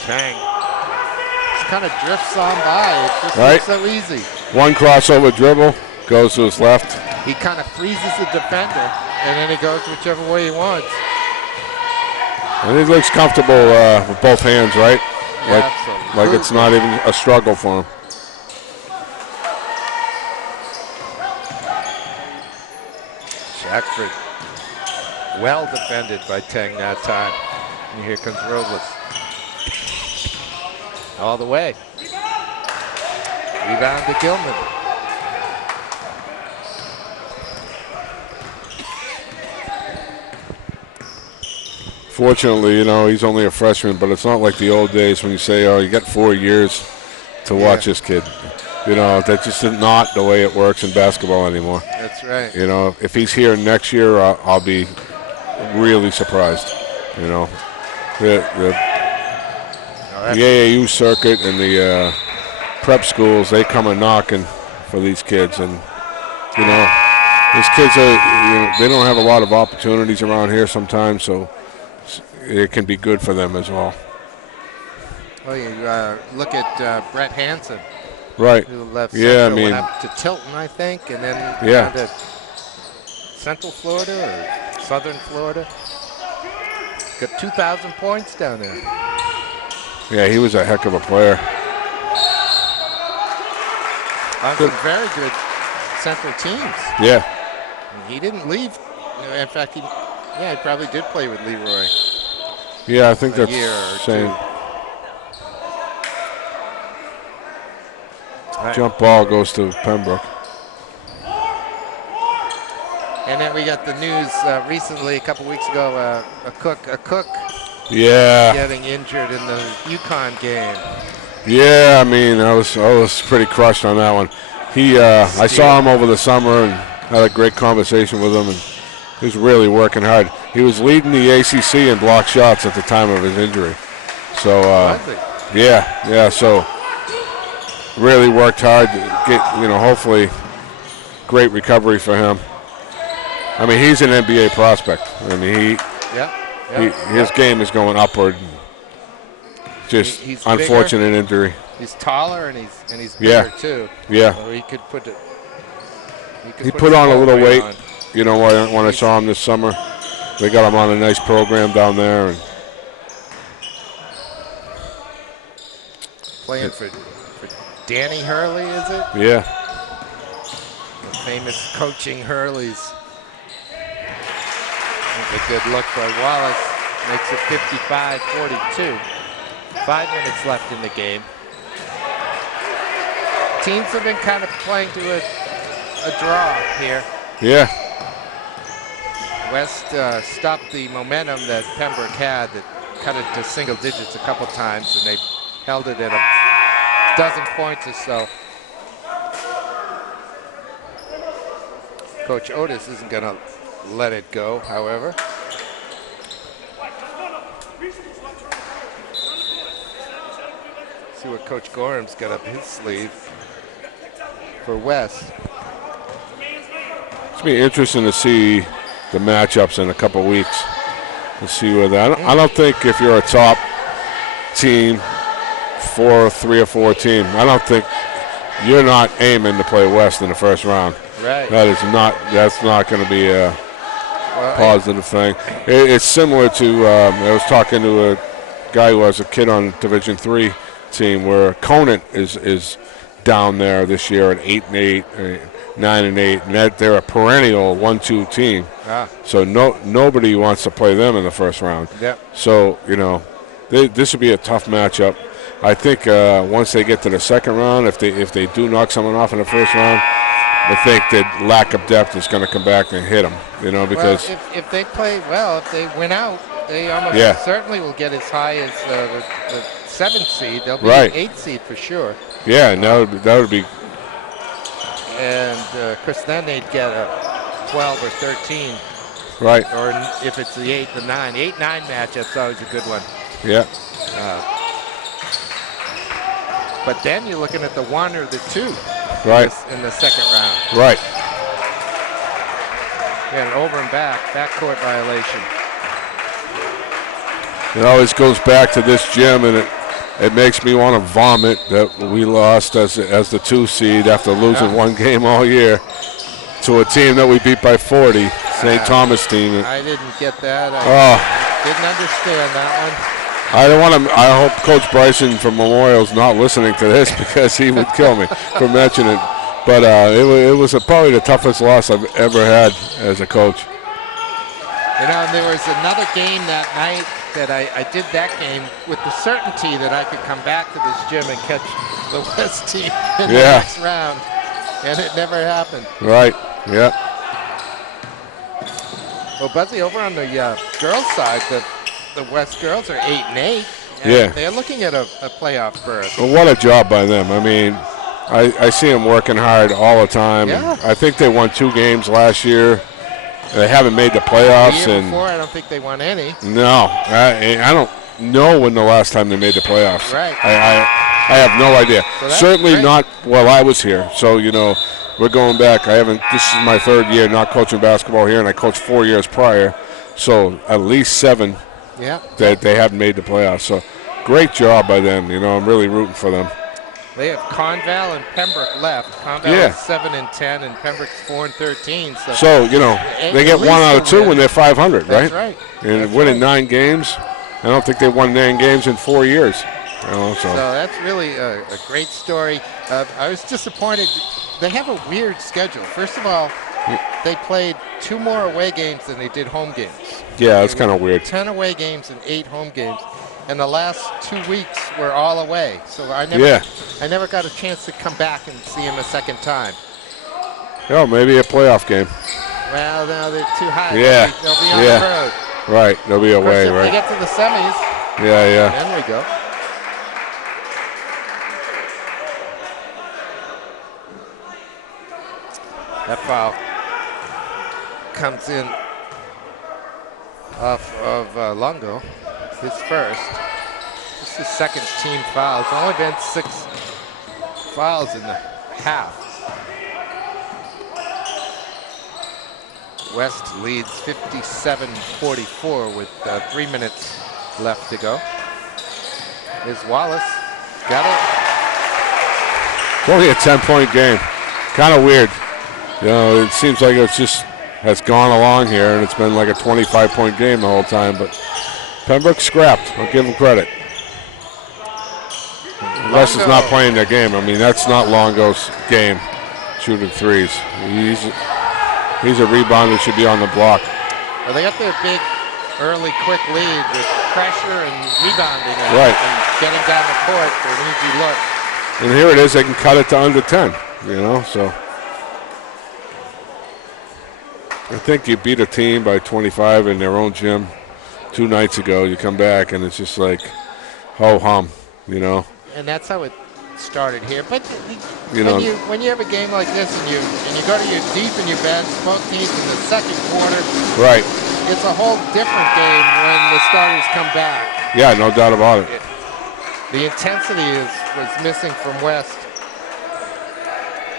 Tang just kind of drifts on by. It just looks so easy. One crossover dribble, goes to his left. He kind of freezes the defender, and then he goes whichever way he wants. And he looks comfortable with both hands, right? Yeah, absolutely. Like it's not even a struggle for him. Shackford, well defended by Tang that time. And here comes Robles. All the way. Rebound to Gilman. Fortunately, he's only a freshman, but it's not like the old days when you say, oh, you got 4 years to watch this kid. That's just not the way it works in basketball anymore. That's right. If he's here next year, I'll be really surprised. The AAU circuit and the prep schools, they come a knocking for these kids. And, these kids they don't have a lot of opportunities around here sometimes, so it can be good for them as well. Well, you look at Brett Hansen. Right. Who left Central, went up to Tilton, I think, and then down to Central Florida or Southern Florida. Got 2,000 points down there. Yeah, he was a heck of a player. On some very good Central teams. Yeah. And he didn't leave. In fact, he probably did play with Leroy. Yeah, I think that's year or same. two. Right. Jump ball goes to Pembroke. And then we got the news recently, a couple weeks ago, a cook getting injured in the UConn game. Yeah, I mean, I was pretty crushed on that one. I saw him over the summer and had a great conversation with him, and he was really working hard. He was leading the ACC in block shots at the time of his injury. So, so really worked hard to get, hopefully great recovery for him. I mean, he's an NBA prospect. I mean, his game is going upward. Just he's unfortunate bigger, injury. He's taller and he's bigger too. Yeah. So he could put it. He put on a little weight. When I saw him this summer, they got him on a nice program down there. And playing for Danny Hurley, is it? Yeah. The famous coaching Hurleys. A good look by Wallace. Makes it 55-42. 5 minutes left in the game. Teams have been kind of playing to a draw here. Yeah. West stopped the momentum that Pembroke had, that cut it to single digits a couple times, and they held it at a dozen points or so. Coach Otis isn't going to let it go, however. See what Coach Gorham's got up his sleeve for West. It's going to be interesting to see the matchups in a couple weeks. To see where that. I don't think if you're a top team, 3 or 4 team, I don't think you're not aiming to play West in the first round. Right. That's not going to be a positive thing. It's similar to I was talking to a guy who has a kid on Division III team where Conant is down there this year at 8-8. 9-8, and that they're a perennial 1-2 team. Ah. So nobody wants to play them in the first round. Yep. So this would be a tough matchup. I think once they get to the second round, if they do knock someone off in the first round, I think that lack of depth is going to come back and hit them. Because if they play well, if they win out, they almost certainly will get as high as the 7th seed. They'll be an 8th seed for sure. Yeah, and that would be. And of course, then they'd get a 12 or 13. Right. Or if it's the 8 and 9. 8-9 matchup's always a good one. Yeah. But then you're looking at the 1 or the 2. Right. In the second round. Right. Yeah, an over and backcourt violation. It always goes back to this gym, and it makes me want to vomit that we lost as the 2 seed after losing one game all year to a team that we beat by 40, St. Thomas team. I didn't get that. I didn't understand that one. I hope Coach Bryson from Memorial's not listening to this because he would kill me for mentioning it. But it was probably the toughest loss I've ever had as a coach. There was another game that night that I did that game with the certainty that I could come back to this gym and catch the West team in the next round, and it never happened. Right, yeah. Well, Buzzy, over on the girls' side, the West girls are 8-8. Yeah. They're looking at a playoff berth. Well, what a job by them. I mean, I see them working hard all the time. Yeah. I think they won 2 games last year. They haven't made the playoffs. The year before, I don't think they won any. No. I don't know when the last time they made the playoffs. Right. I have no idea. So certainly great. not while I was here. So, we're going back. This is my 3rd year not coaching basketball here, and I coached 4 years prior. So at least 7 that they haven't made the playoffs. So great job by them. I'm really rooting for them. They have Conval and Pembroke left. Conval is 7-10, and Pembroke's 4-13. So they get 1 out of 2 when they're 500, right? That's right. And winning 9 games. I don't think they won 9 games in 4 years. So that's really a great story. I was disappointed. They have a weird schedule. First of all, they played 2 more away games than they did home games. Yeah, that's kind of weird. 10 away games and 8 home games. And the last 2 weeks were all away. So I never got a chance to come back and see them a second time. Oh, maybe a playoff game. Well, no, they're too high. Yeah. They'll be on the road. Right, they'll be away, if right. they get to the semis, then we go. That foul comes in off of Longo, his first. This is his 2nd team foul. It's only been 6 fouls in the half. West leads 57-44 with 3 minutes left to go. Here's Wallace. Got it. It's only a 10-point game. Kind of weird. It seems like it's just has gone along here, and it's been like a 25-point game the whole time. But Pembroke scrapped. I'll give them credit. West is not playing their game. I mean, that's not Longo's game, shooting threes. He's a rebounder, should be on the block. Well, they got their big, early, quick lead with pressure and rebounding and getting down the court for an easy look. And here it is. They can cut it to under 10, so. I think you beat a team by 25 in their own gym 2 nights ago. You come back, and it's just like ho-hum, And that's how it started here. But when you have a game like this and you go to your deep in your bench, both teams in the second quarter, right? It's a whole different game when the starters come back. Yeah, no doubt about it. The intensity was missing from West.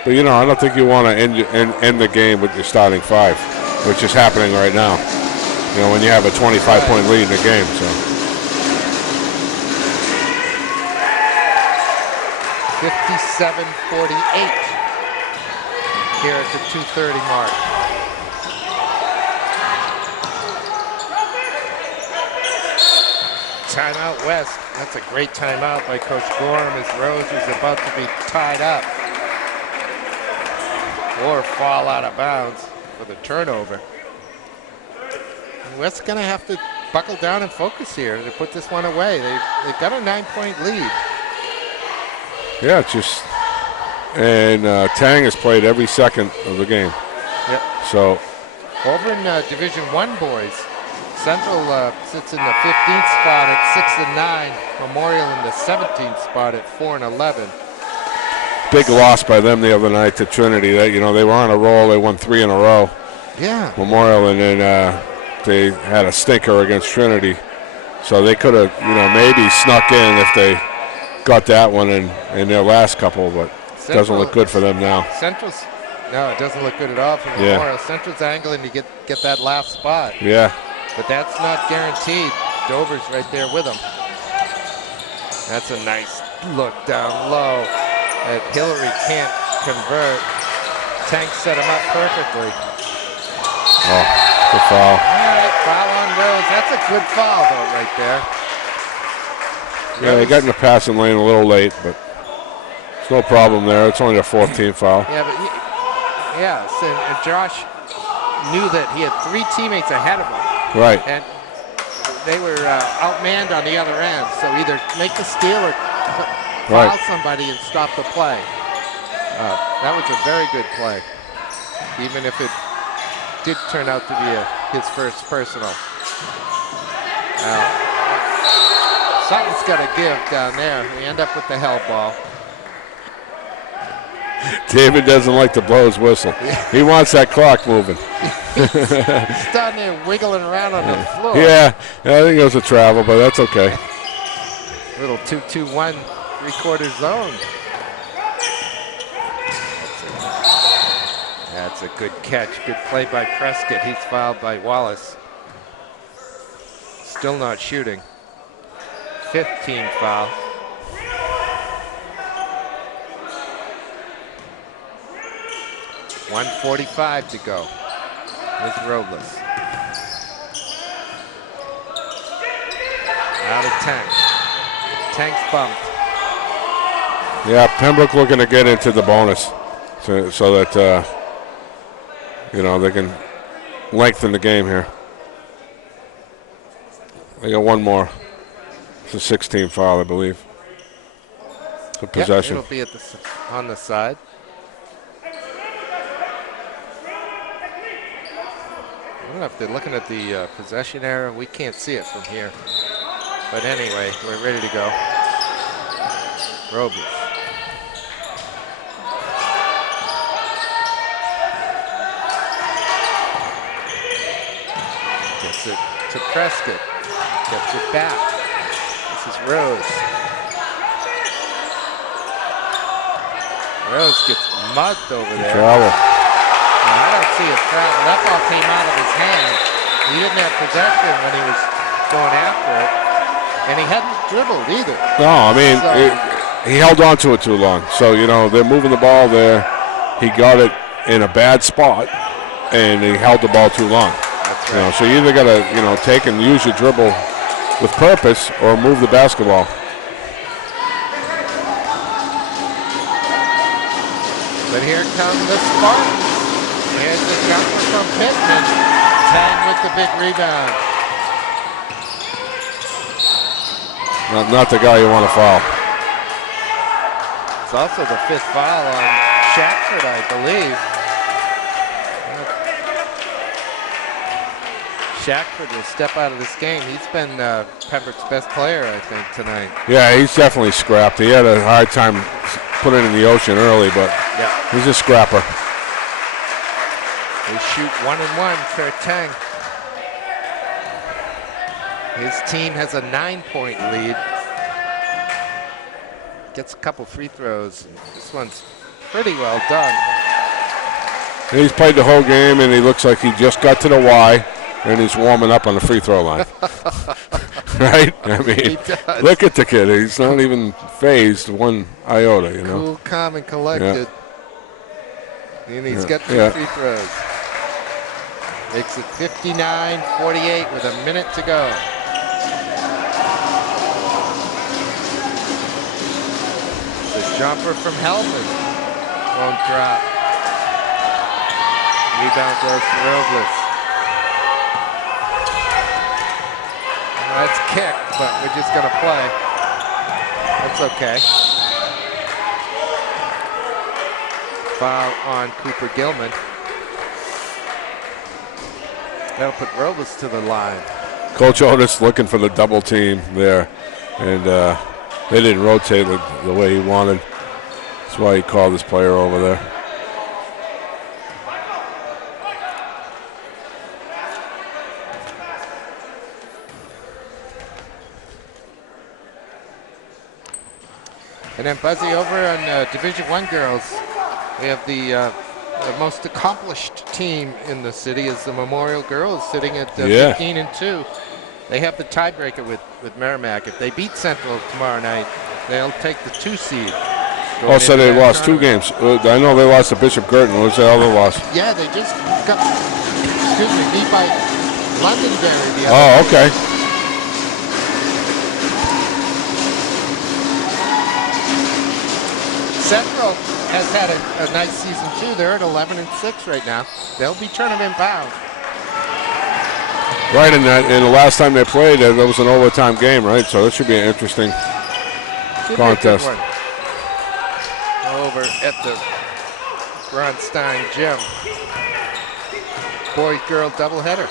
But I don't think you want to end the game with your starting 5, which is happening right now. When you have a 25-point lead in the game, so. 57-48 here at the 2:30 mark. Timeout West. That's a great timeout by Coach Gorham as Rose is about to be tied up. or fall out of bounds for the turnover. And West's going to have to buckle down and focus here to put this one away. They've got a 9-point lead. Yeah, it's just, and Tang has played every second of the game. Yep. So over in Division I, boys, Central sits in the 15th spot at 6-9. Memorial in the 17th spot at 4-11. big loss by them the other night to Trinity. They were on a roll. They won 3 in a row. Yeah. Memorial, and then they had a stinker against Trinity. So they could have, maybe snuck in if they got that one in their last couple, but it doesn't look good for them now. No, it doesn't look good at all for Memorial. Central's angling to get that last spot. Yeah. But that's not guaranteed. Dover's right there with them. That's a nice look down low. And Hillary can't convert. Tank set him up perfectly. Oh, good foul. All right, foul on Rose. That's a good foul, though, right there. Yeah, they got in the passing lane a little late, but it's no problem there. It's only their 14th foul. Yeah, but and Josh knew that he had 3 teammates ahead of him. Right. And they were outmanned on the other end. So either make the steal or foul somebody and stop the play. That was a very good play, even if it did turn out to be his first personal. Something's got to give down there. We end up with the hell ball. David doesn't like to blow his whistle. He wants that clock moving. He's down there wiggling around on the floor. Yeah, I think it was a travel, but that's okay. Little 2-2-1 three-quarter zone. That's a good catch. Good play by Prescott. He's fouled by Wallace. Still not shooting. 5th team foul. .145 to go. Here's Robles. Out of Tank. Tank's bumped. Yeah, Pembroke looking to get into the bonus so that, they can lengthen the game here. They got one more. It's a 16 foul, I believe. It's a possession. Yep, it'll be on the side. I don't know if they're looking at the possession error. We can't see it from here. But anyway, we're ready to go. Robles. Gets it to Prescott. Gets it back. This is Rose. Rose gets mugged over there. Travel. I don't see a foul. That ball came out of his hand. He didn't have possession when he was going after it. And he hadn't dribbled either. No, I mean, he held on to it too long. So, they're moving the ball there. He got it in a bad spot, and he held the ball too long. That's right. So you either got to, take and use your dribble with purpose or move the basketball. But here come the Spartans. Here's the jumper from Pittman. Tang with the big rebound. Not the guy you want to foul. It's also the 5th foul on Shackford, I believe. Shackford will step out of this game. He's been Pembroke's best player, I think, tonight. Yeah, he's definitely scrapped. He had a hard time putting it in the ocean early, but he's a scrapper. They shoot 1-1 for Tang. His team has a 9-point lead. Gets a couple free throws. This one's pretty well done. And he's played the whole game, and he looks like he just got to the Y, and he's warming up on the free throw line. Right? I mean, look at the kid. He's not even phased one iota, Cool, calm, and collected. Yeah. And he's got 2 free throws. Makes it 59-48 with a minute to go. The jumper from Hellman won't drop. Rebound goes to Robles. That's kicked, but we're just going to play. That's okay. Foul on Cooper Gilman. That'll put Robles to the line. Coach Otis looking for the double team there, and they didn't rotate the way he wanted. That's why he called this player over there. And then Buzzy over on Division I girls, we have the most accomplished team in the city is the Memorial Girls, sitting at 15-2. They have the tiebreaker with Merrimack. If they beat Central tomorrow night, they'll take the 2 seed. Oh, so they lost tournament. 2 games. I know they lost to Bishop Girton. What was the other loss? Yeah, they just got, beat by Londonderry the other Oh, day. okay. Central has had a nice season too. They're at 11-6 right now. They'll be tournament bound. Right, in the last time they played, that was an overtime game, right? So that should be an interesting contest. Be a good one. Over at the Bronstein Gym. Boy-girl doubleheader.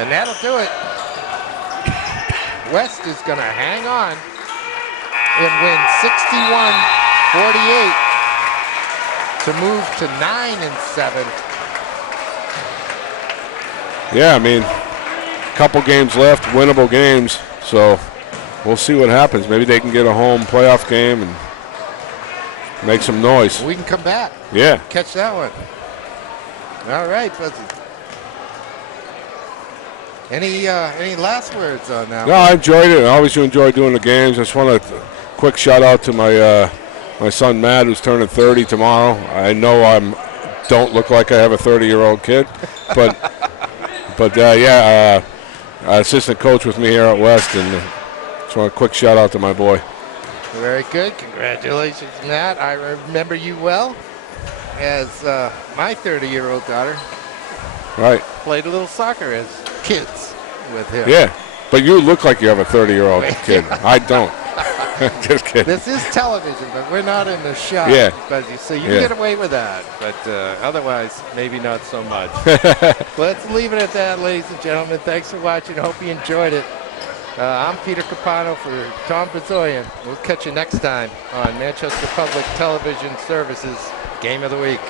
And that'll do it. West is going to hang on and win 61-48 to move to 9-7. Yeah, I mean, a couple games left, winnable games. So we'll see what happens. Maybe they can get a home playoff game and make some noise. We can come back. Yeah. Catch that one. All right, Buzzy. Any last words on that? No, I enjoyed it. I always enjoy doing the games. I just want a quick shout out to my my son Matt, who's turning 30 tomorrow. I know don't look like I have a 30-year-old kid, but assistant coach with me here at West, and just want a quick shout out to my boy. Very good. Congratulations, Matt. I remember you well as my 30-year-old daughter. Right. Played a little soccer as kids with him. Yeah, but you look like you have a 30-year-old kid. I don't. Just kidding. This is television, but we're not in the shop. Yeah. Buzzy, so you can get away with that. But otherwise, maybe not so much. Let's leave it at that, ladies and gentlemen. Thanks for watching. Hope you enjoyed it. I'm Peter Capano for Tom Bezoyan. We'll catch you next time on Manchester Public Television Services Game of the Week.